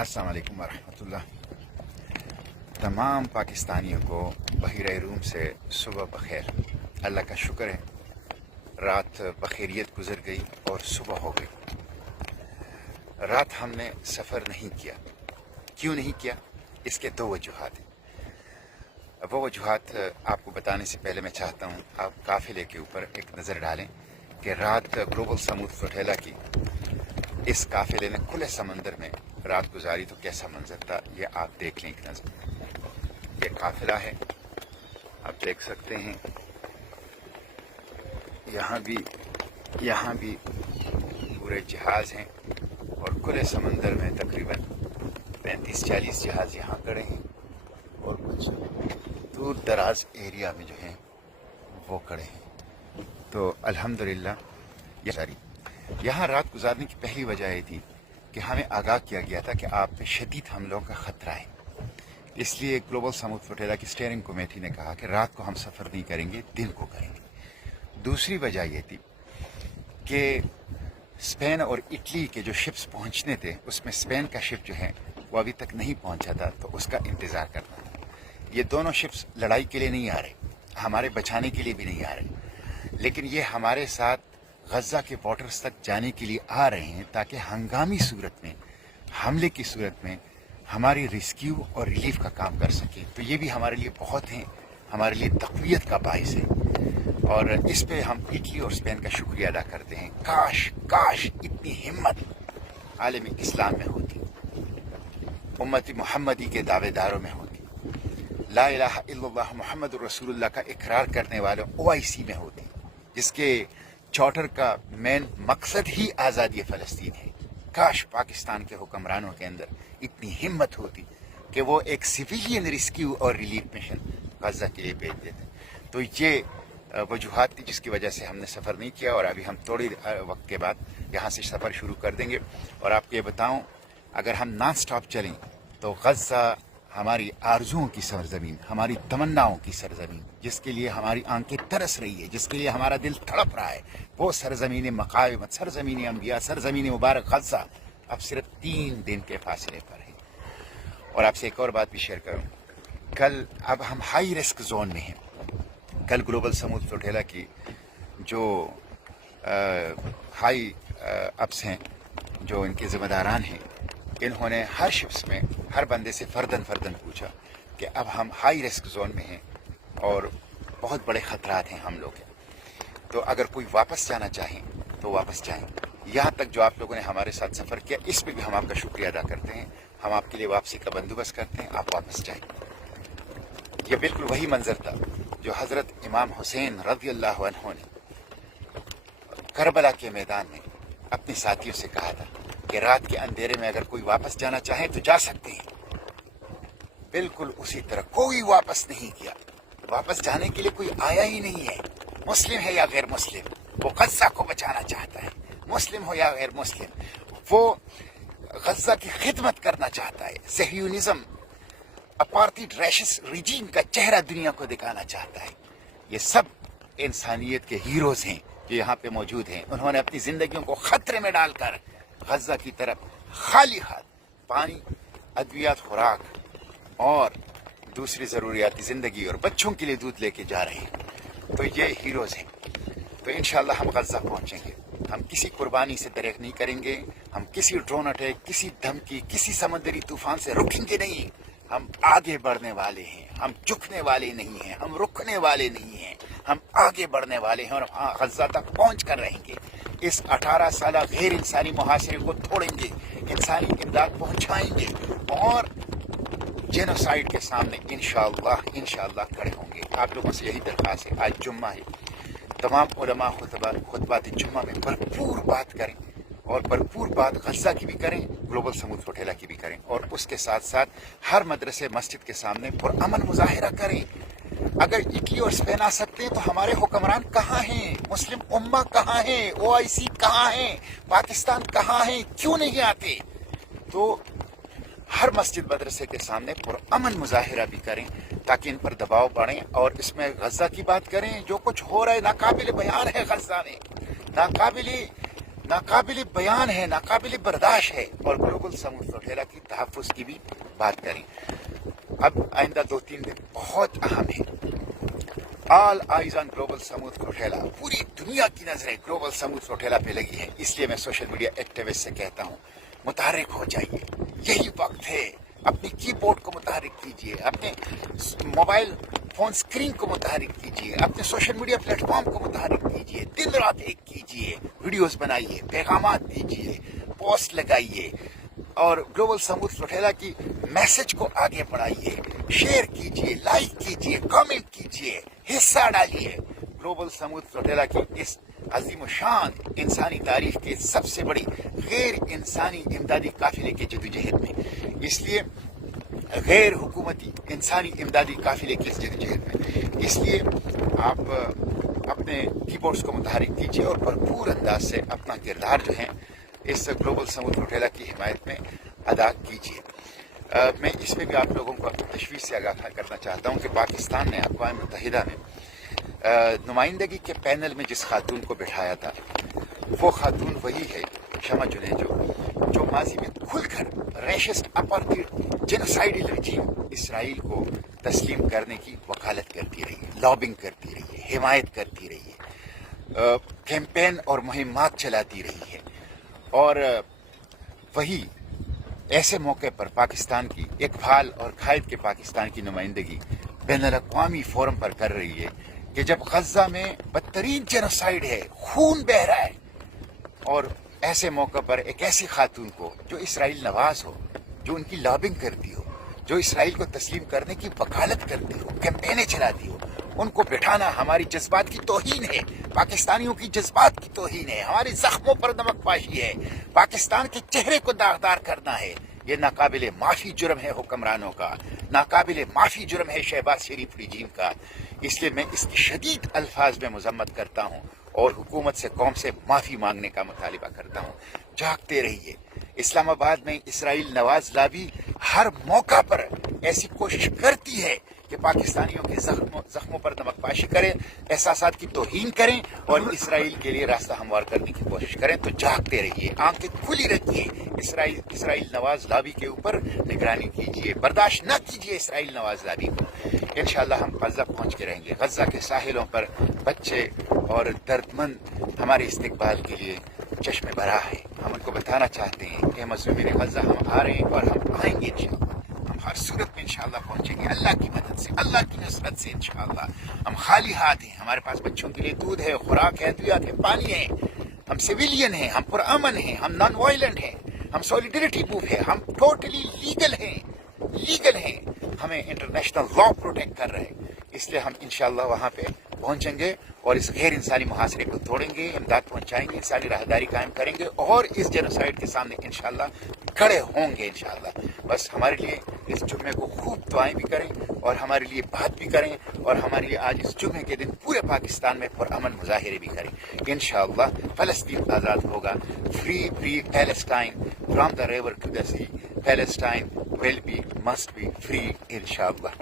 अस्सलाम वालेकुम वरहमतुल्लाह। तमाम पाकिस्तानियों को बहिरे रूम से सुबह बखैर। अल्लाह का शुक्र है रात बखैरियत गुजर गई और सुबह हो गई। रात हमने सफ़र नहीं किया। क्यों नहीं किया? इसके दो वजूहात हैं। वो वजूहात आपको बताने से पहले मैं चाहता हूँ आप काफ़िले के ऊपर एक नज़र डालें कि रात ग्लोबल समूद फ्लोटेला की इस काफ़िले ने खुले समंदर में रात गुजारी तो कैसा मंजर था, ये आप देख लें एक नज़र। ये काफ़िला है, आप देख सकते हैं। यहाँ भी पूरे जहाज़ हैं और खुले समंदर में तकरीबन 35-40 जहाज़ यहाँ खड़े हैं और कुछ दूर दराज एरिया में जो हैं वो खड़े हैं। तो अल्हम्दुलिल्लाह ये सारी यहाँ रात गुजारने की पहली वजह ये थी कि हमें आगाह किया गया था कि आप पे शदीद हमलों का ख़तरा है। इसलिए ग्लोबल समूद फ्लोटेला की स्टीयरिंग कमेटी ने कहा कि रात को हम सफ़र नहीं करेंगे, दिन को करेंगे। दूसरी वजह ये थी कि स्पेन और इटली के जो शिप्स पहुँचने थे उसमें स्पेन का शिप जो है वो अभी तक नहीं पहुँचा था, तो उसका इंतज़ार करना था। ये दोनों शिप्स लड़ाई के लिए नहीं आ रहे, हमारे बचाने के लिए भी नहीं आ रहे, लेकिन ये हमारे साथ गज़ा के बॉर्डर्स तक जाने के लिए आ रहे हैं ताकि हंगामी सूरत में, हमले की सूरत में हमारी रेस्क्यू और रिलीफ का काम कर सकें। तो ये भी हमारे लिए बहुत हैं, हमारे लिए तक़वियत का बाइस है और इस पे हम इटली और स्पेन का शुक्रिया अदा करते हैं। काश इतनी हिम्मत आलम इस्लाम में होती, उम्मती मुहम्मदी के दावेदारों में होती, ला इलाहा इल्लल्लाह मुहम्मदुर रसूलुल्लाह का इकरार करने वाले OIC में होती, जिसके चार्टर का मेन मकसद ही आज़ादी फ़लस्तीन है। काश पाकिस्तान के हुक्मरानों के अंदर इतनी हिम्मत होती कि वो एक सिविलियन रेस्क्यू और रिलीफ मिशन गज़ा के लिए भेज देते। तो ये वजूहात थी जिसकी वजह से हमने सफ़र नहीं किया और अभी हम थोड़ी वक्त के बाद यहाँ से सफ़र शुरू कर देंगे। और आपको ये बताऊँ, अगर हम नॉन स्टॉप चलें तो गज़ा हमारी आरजुओं की सरजमीन, हमारी तमन्नाओं की सरजमीन, जिसके लिए हमारी आंखें तरस रही है, जिसके लिए हमारा दिल तड़प रहा है, वो सरजमीन मकाविमत, सरजमीन अंबिया, सरजमीन मुबारक गज़ा अब सिर्फ 3 दिन के फासले पर है। और आपसे एक और बात भी शेयर करूँ, अब हम हाई रिस्क जोन में हैं। कल ग्लोबल समूद फ्लोटेला की जो हाई अप्स हैं, जो इनके ज़िम्मेदारान हैं, इन्होंने हर शिप्स में हर बंदे से फर्दन पूछा कि अब हम हाई रिस्क जोन में हैं और बहुत बड़े ख़तरात हैं हम लोग। तो अगर कोई वापस जाना चाहें तो वापस जाएं। यहाँ तक जो आप लोगों ने हमारे साथ सफ़र किया, इस पे भी हम आपका शुक्रिया अदा करते हैं। हम आपके लिए वापसी का बंदोबस्त करते हैं, आप वापस जाएं। ये बिल्कुल वही मंजर था जो हज़रत इमाम हुसैन रज़ियल्लाहु अन्हु ने करबला के मैदान में अपने साथियों से कहा था कि रात के अंधेरे में अगर कोई वापस जाना चाहे तो जा सकते हैं। बिल्कुल उसी तरह कोई वापस नहीं किया। वापस जाने के लिए कोई आया ही नहीं है, मुस्लिम है या गैर मुस्लिम, वो गज़ा को बचाना चाहता है। मुस्लिम हो या गैर मुस्लिम, वो गज़ा की खिदमत करना चाहता है। ज़ियोनिज़्म अपार्थाइड रैशिस्ट रिजीम का चेहरा दुनिया को दिखाना चाहता है। ये सब इंसानियत के हीरोज़ हैं जो यहाँ पे मौजूद हैं। उन्होंने अपनी ज़िंदगियों को ख़तरे में डालकर गज़ा की तरफ खाली हाथ पानी, अद्वियात, खुराक और दूसरी ज़रूरियाती ज़िंदगी और बच्चों के लिए दूध लेके जा रहे हैं। तो ये हीरोज़ हैं। तो इंशाअल्लाह हम गज़ा पहुँचेंगे। हम किसी कुर्बानी से दरेक नहीं करेंगे, हम किसी ड्रोन अटैक, किसी धमकी, किसी समंदरी तूफान से रुकेंगे नहीं। हम आगे बढ़ने वाले हैं, हम झुकने वाले नहीं हैं, हम रुकने वाले नहीं हैं, हम आगे बढ़ने वाले हैं और हाँ, गज़ा तक पहुँच कर रहेंगे। इस 18 साल गैर इंसानी मुहासरे को तोड़ेंगे, इंसानी इमदाद पहुँचाएंगे और जेनोसाइड के सामने इंशाअल्लाह खड़े होंगे। आप लोगों से यही दरख्वास्त है। आज जुम्मा है, तमाम उलमा खुतबात जुम्मा में भरपूर बात करें और भरपूर बात गज़ा की भी करें, ग्लोबल समूद फ्लोटेला की भी करें और उसके साथ साथ हर मदरसे मस्जिद के सामने पुरअमन मुजाहिरा करें। अगर इटली और स्पेन आ सकते हैं तो हमारे हुक्मरान कहाँ हैं? मुस्लिम उम्मा कहाँ है? OIC कहाँ है? पाकिस्तान कहाँ है? क्यों नहीं आते? तो हर मस्जिद मदरसे के सामने पुरअमन मुजाहिरा भी करें ताकि इन पर दबाव बढ़े और इसमें गज़ा की बात करें। जो कुछ हो रहा है नाकाबिल बयान है, गज़ा में नाकाबिल बयान है, नाकाबिल बर्दाश्त है। और ग्लोबल समूह सोहेला की तहफ़्फ़ुज़ की भी बात करें। अब आइंदा 2-3 दिन बहुत अहम है। ऑल आइज ऑन ग्लोबल समूह सोहेला, पूरी दुनिया की नजरें ग्लोबल समूह सोहेला पे लगी है। इसलिए मैं सोशल मीडिया एक्टिविस्ट से कहता हूँ, मुतहर्रिक हो जाइए, यही वक्त है। अपने कीबोर्ड को मुतहर्रिक कीजिए, अपने मोबाइल फोन स्क्रीन को मुतहर्रिक कीजिए, अपने सोशल मीडिया प्लेटफॉर्म को मुतहर्रिक कीजिए, दिन रात एक कीजिए, वीडियोस बनाइए, पैगामात दीजिए, पोस्ट लगाइए और ग्लोबल समूह सोहेला की मैसेज को आगे बढ़ाइए, शेयर कीजिए, लाइक कीजिए, कमेंट कीजिए, हिस्सा डालिए ग्लोबल समूह सोहेला की इस अजीम शान इंसानी तारीख के सबसे बड़ी गैर इंसानी इमदादी काफिले के जदोजहद में। इसलिए गैर हुकूमती इंसानी इमदादी काफिले की जदोजहद में, इसलिए आप अपने कीबोर्ड्स को मुतहर्रिक कीजिए और भरपूर अंदाज से अपना किरदार जो है इस ग्लोबल समूह सोहेला की हिमायत में अदा कीजिए। मैं इसमें भी आप लोगों को तशवीश से आगाह करना चाहता हूँ कि पाकिस्तान ने अक़वाम मुत्तहिदा में नुमाइंदगी के पैनल में जिस खातून को बिठाया था, वो खातून वही है शमा जुनेजो, जो माजी में खुलकर रेशिस्ट अपार्थाइड जेनोसाइडल रजीम इसराइल को तस्लीम करने की वकालत करती रही है, लॉबिंग करती रही है, हिमायत करती रही है, कैंपेन और मुहिमात चलाती रही है। और वही ऐसे मौके पर पाकिस्तान की इकबाल और कायद के पाकिस्तान की नुमाइंदगी बैनुल अक़वामी फोरम पर कर रही है कि जब गजा में बदतरीन जेनोसाइड है, खून बह रहा है, और ऐसे मौके पर एक ऐसी खातून को जो इसराइल नवाज हो, जो उनकी लॉबिंग करती हो, जो इसराइल को तस्लीम करने की वकालत करती हो, कैंपेनें चलाती हो, उनको बिठाना हमारी जज्बात की तौहीन है, पाकिस्तानियों की जज्बात की तौहीन है, हमारे जख्मों पर नमकपाशी है, पाकिस्तान के चेहरे को दागदार करना है। ये नाकाबिले माफी जुर्म है हुक्मरानों का, नाकाबिले माफी जुर्म है शहबाज शरीफ रजीम का। इसलिए मैं इसकी शदीद अल्फाज में मजम्मत करता हूँ और हुकूमत से, कौम से माफी मांगने का मुतालिबा करता हूँ। जागते रहिए। इस्लामाबाद में इसराइल नवाज लाबी हर मौका पर ऐसी कोशिश करती है कि पाकिस्तानियों के जख्मों पर नमकपाशी करें, एहसासात की तौहीन करें और इसराइल के लिए रास्ता हमवार करने की कोशिश करें। तो जागते रहिए, आंखें खुली रखिए, इसराइल नवाज लाबी के ऊपर निगरानी कीजिए, बर्दाश्त न कीजिए इसराइल नवाज लाबी को। इंशाअल्लाह हम गजा पहुंच के रहेंगे। गजा के साहिलों पर बच्चे और दर्दमंद हमारे इस्तकबाल के लिए चश्मे भरा है। हम उनको बताना चाहते हैं कि मज़लूमीन गजा हम आ रहे हैं और हम आएंगे इंशाअल्लाह। हम हर सूरत में इंशाअल्लाह पहुंचेंगे, अल्लाह की मदद से, अल्लाह की नुसरत से इंशाअल्लाह। हम खाली हाथ हैं, हमारे पास बच्चों के लिए दूध है, खुराक है, अद्वियात है, पानी है। हम सिविलियन हैं, हम पुरअमन हैं, हम नॉन वायलेंट हैं, हम सॉलिडरिटी मूव है, हम टोटली लीगल हैं, हमें इंटरनेशनल लॉ प्रोटेक्ट कर रहे हैं। इसलिए हम इंशाअल्लाह वहाँ पे पहुंचेंगे और इस गैर इंसानी मुहासरे को तोड़ेंगे, इमदाद पहुंचाएंगे, इंसानी राहदारी कायम करेंगे और इस जेनोसाइड के सामने इंशाअल्लाह खड़े होंगे इंशाअल्लाह। बस हमारे लिए इस जुम्मे को खूब दुआएं भी करें और हमारे लिए बात भी करें और हमारे लिए आज इस जुम्मे के दिन पूरे पाकिस्तान में पुरअमन मुजाहिरे भी करें। इंशाअल्लाह फ़लस्तीन आज़ाद होगा। Free Palestine from the river to the sea, Palestine will be, must be free, inshallah.